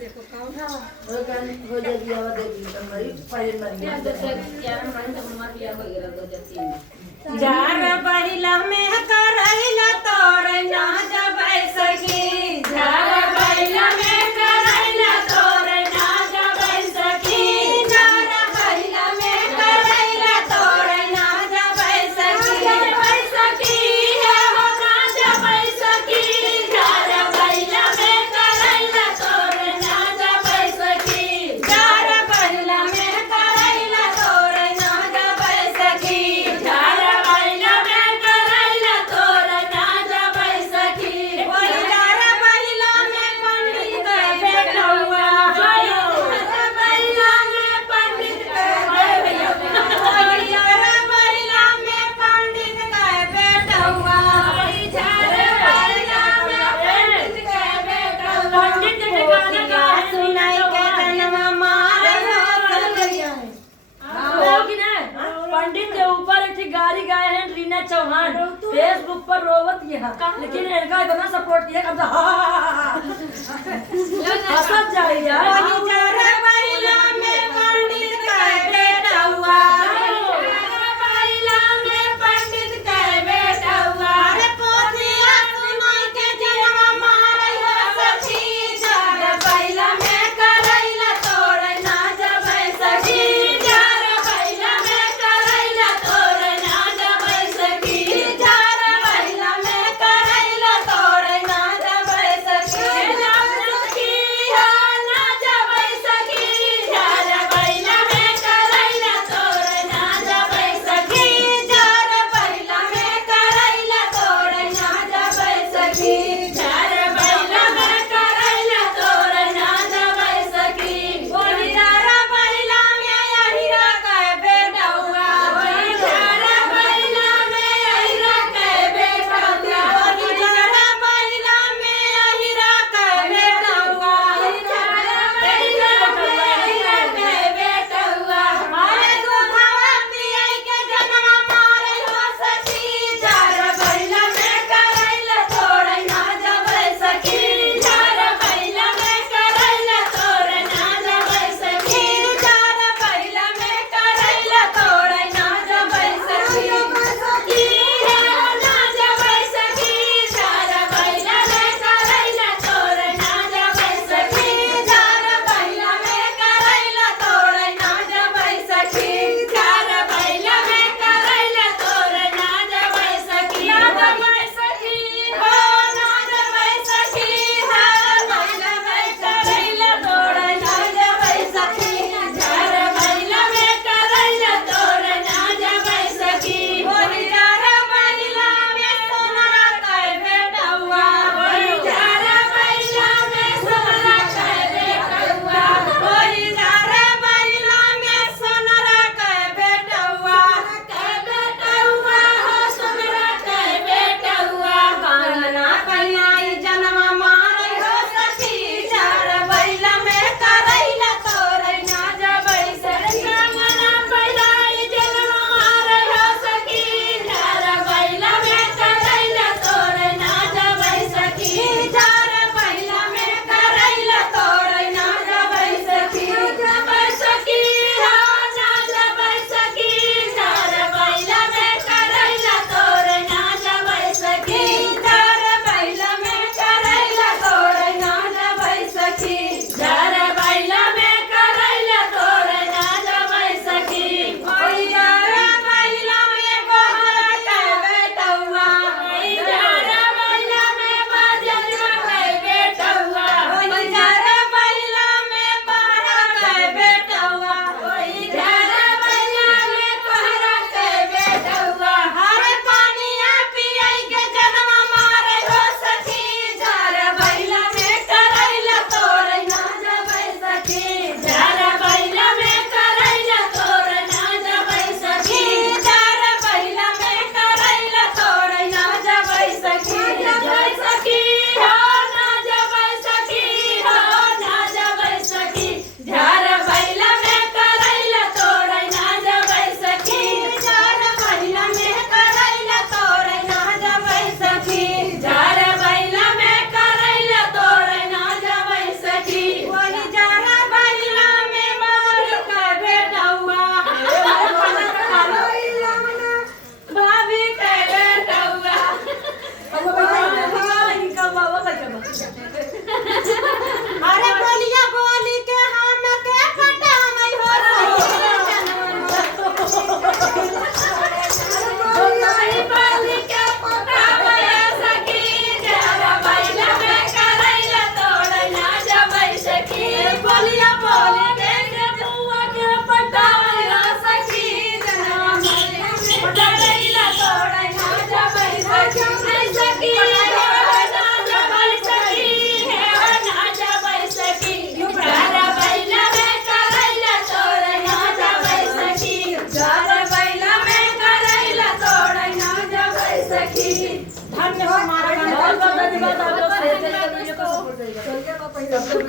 देखो कौन हो गन हो जाएगी आवाज देगी तुम्हारी फाइल में मैं तो यार मन तो मत लिया हो गया तो जती जार पहिला में करैला तोर ना जब सखी जार पहिला में करैला तोर ना जब सखी जार पहिला में करैला तोर ना जब सखी है हो ना जब सखी जार पहिला में करैला तोर ना जब सखी जार पहिला में करैला तोर ना जब सखी जार पहिला में करैला तोर ना जब सखी वही जार पहिला में पंडित बैठौआ जार पहिला में पंडित बैठौआ वही जार पहिला में पंडित बैठौआ वही जार पहिला में पंडित बैठौआ पंडित के गाना सुनाई के जन्म मारे पंडित के ऊपर एक गाड़ी गाए हैं रीना चौहान फेसबुक पर रोवत यह लेकिन इनका इतना सपोर्ट किया कब हंसत जाए यार वही जार पहिला में पंडित बैठौआ जार पहिला में पंडित बैठौआ रे पोतिया सुनाई के जन्म मारे सखी जार पहिला में करैला तोर ना जब सखी जार पहिला में करैला तोर ना जब सखी जार पहिला में करैला तोर ना जब सखी कब तक